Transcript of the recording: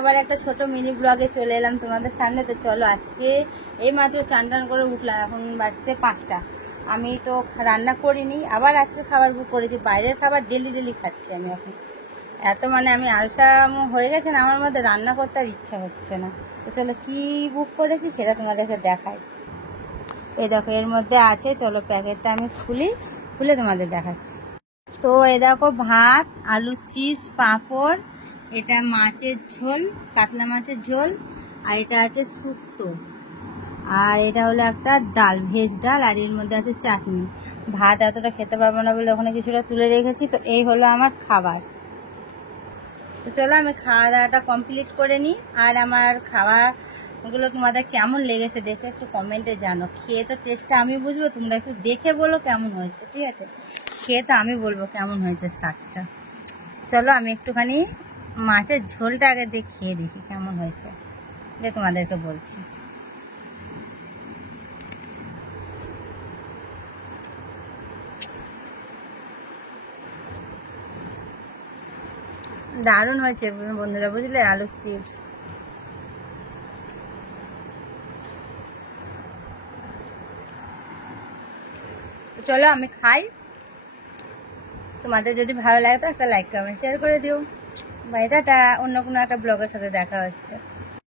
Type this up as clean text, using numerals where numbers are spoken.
আবার একটা ছোট মিনি ব্লগে চলে এলাম তোমাদের সামনে। তো চলো, আজকে এই মাত্র চান টান করে উঠলাম, এখন বাজছে 5টা। আমি তো রান্না করিনি, আবার আজকে খাবার বুক করেছি। বাইরের খাবার ডেলি ডেলি খাচ্ছি আমি এখন। এত মানে আমি আলসাম হয়ে গেছে না আমার মধ্যে, রান্না করতে আর ইচ্ছা হচ্ছে না। তো চলো কি বুক করেছি সেটা তোমাদেরকে দেখাই। এই দেখো এর মধ্যে আছে, চলো প্যাকেটটা আমি খুলে তোমাদের দেখাচ্ছি। তো এই দেখো ভাত, আলু চিপস, পাঁপড়, এটা মাছের ঝোল, কাতলা মাছের ঝোল, আর এটা আছে শুক্তো, আর এটা হলো একটা ডাল, ভেজ ডাল, আর এর মধ্যে আছে চাটনি। ভাত এতটা খেতে পারবো না বলে ওখানে কিছুটা তুলে রেখেছি। তো এই হলো আমার খাবার। তো চলো আমি খাওয়া দাওয়াটা কমপ্লিট করে নিই। আর আমার খাওয়াগুলো তোমাদের কেমন লেগেছে দেখে একটু কমেন্টে জানো। খেয়ে তো টেস্টটা আমি বুঝবো, তোমরা একটু দেখে বলো কেমন হয়েছে, ঠিক আছে? খেয়ে তো আমি বলবো কেমন হয়েছে স্বাদটা। চলো আমি একটুখানি মাছের ঝোলটা আগে খেয়ে দেখি কেমন হয়েছে, দিয়ে তোমাদেরকে বলছি। দারুণ হয়েছে বন্ধুরা, বুঝলে, আলুর চিপস। চলো আমি খাই। তোমাদের যদি ভালো লাগে তো একটা লাইক কমেন্ট শেয়ার করে দিও। Bye, ta-ta. অন্য কোনো একটা ব্লগের সাথে দেখা হচ্ছে।